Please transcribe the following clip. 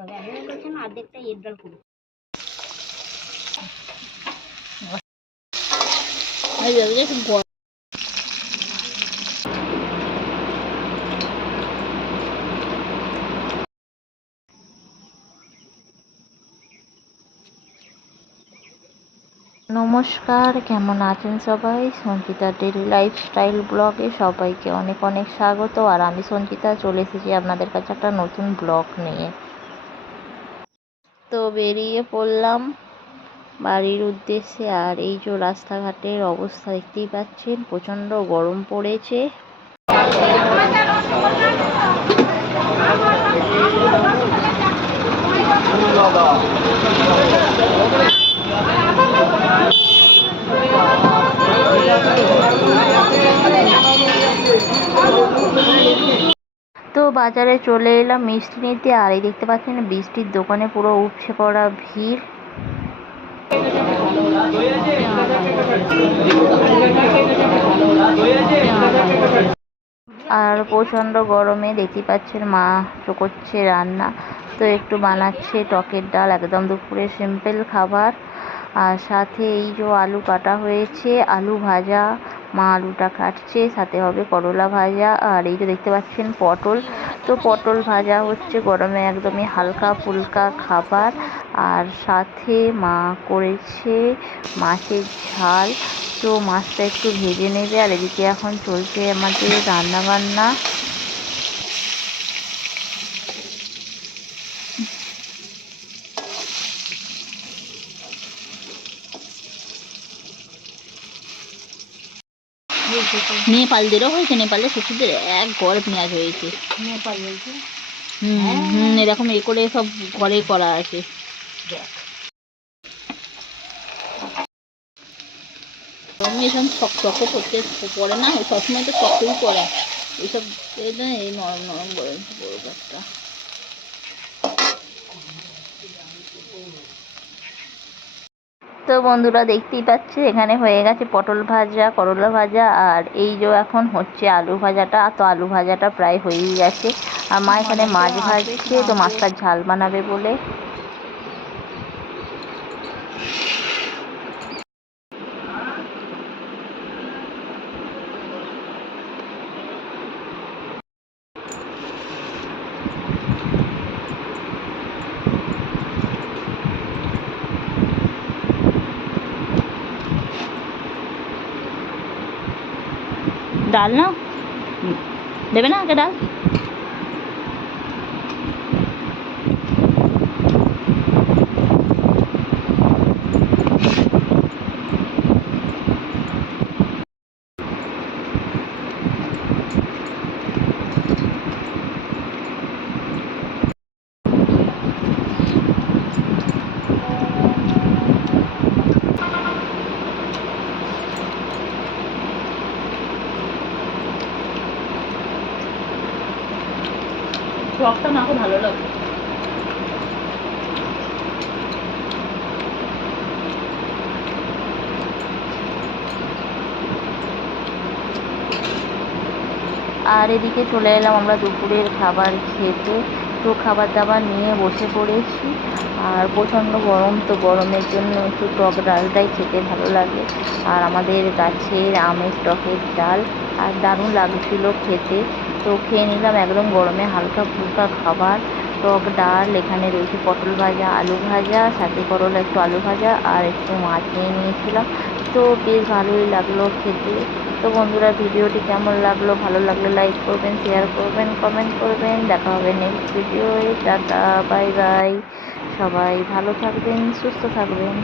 হবে, আমি বলছিলাম অর্ধেকটা এর ডাল করবো। নমস্কার, কেমন আছেন সবাই? সঞ্চিতা ডেইলি লাইফস্টাইল ব্লগে সবাইকে অনেক অনেক স্বাগত। আর আমি সঞ্চিতা চলে এসেছি আপনাদের কাছে একটা নতুন ব্লগ নিয়ে। তো বেরিয়ে পড়লাম বাড়ির উদ্দেশ্যে। আর এই যে রাস্তাঘাটের অবস্থা দেখতেই পাচ্ছেন, প্রচণ্ড গরম পড়েছে। তো বাজারে চলে এলাম মিষ্টি নিতে। আর এই দেখতে পাচ্ছেন বৃষ্টির দোকানে পুরো উপচে পড়া ভিড়। আর প্রচণ্ড গরমে দেখতে পাচ্ছেন মা করছে রান্না, তো একটু বানাচ্ছে টকের ডাল, একদম দুপুরে সিম্পল খাবার। আর সাথে এই যে আলু কাটা হয়েছে, আলু ভাজা, মা আলুটা কাটছে, সাথে হবে করলা ভাজা। আর এই যে দেখতে পাচ্ছেন পটল, তো পটল ভাজা হচ্ছে, গরমে একদমই হালকা ফুলকা খাবার। আর সাথে মা করেছে মাছের ঝাল, তো মাছটা একটু ভেজে নেবে। আর এদিকে এখন চলছে আমাদের রান্না বান্না। নেপালদেরও হয়েছে, নেপালে শ্বশুরদের এক গড় পেঁয়াজ হয়েছে। নেপাল বলছে এরকম এ করে সব ঘরে করা আছে। আমি এসব শক্ত করতে পড়ে না, সবসময় তো শক্তই পড়ে এইসব। এই নরম নরম বড় একটা। তো বন্ধুরা দেখতেই পাচ্ছে এখানে হয়ে গেছে পটল ভাজা, করলা ভাজা, আর এই যে এখন হচ্ছে আলু ভাজাটা। তো আলু ভাজাটা প্রায় হয়েই গেছে। আর মা এখানে মাছ ভাজছে, তো মাছটার ঝাল বানাবে বলে। ডাল না দেবে না আগে ডাল। টকটা মাখো ভালো লাগে। আর এদিকে চলে এলাম আমরা দুপুরের খাবার খেতে। তো খাবার দাবার নিয়ে বসে পড়েছি। আর প্রচণ্ড গরম, তো গরমের জন্য একটু টক ডালটাই খেতে ভালো লাগে। আর আমাদের গাছের আমের টকের ডাল, আর দারুণ লাগছিল খেতে। তো খেয়ে নিলাম একদম গরমে হালকা ফুলকা খাবার, টক ডাল। এখানে রয়েছে পটল ভাজা, আলু ভাজা, সাথে করলা একটু আলু ভাজা, আর একটু মাছ নিয়ে নিয়েছিলাম। তো বেশ ভালোই লাগলো খেতে। তো বন্ধুরা ভিডিওটি কেমন লাগলো, ভালো লাগলে লাইক করবেন, শেয়ার করবেন, কমেন্ট করবেন। দেখা হবে নেক্সট ভিডিওয়ে। টাটা, বাই বাই। সবাই ভালো থাকবেন, সুস্থ থাকবেন।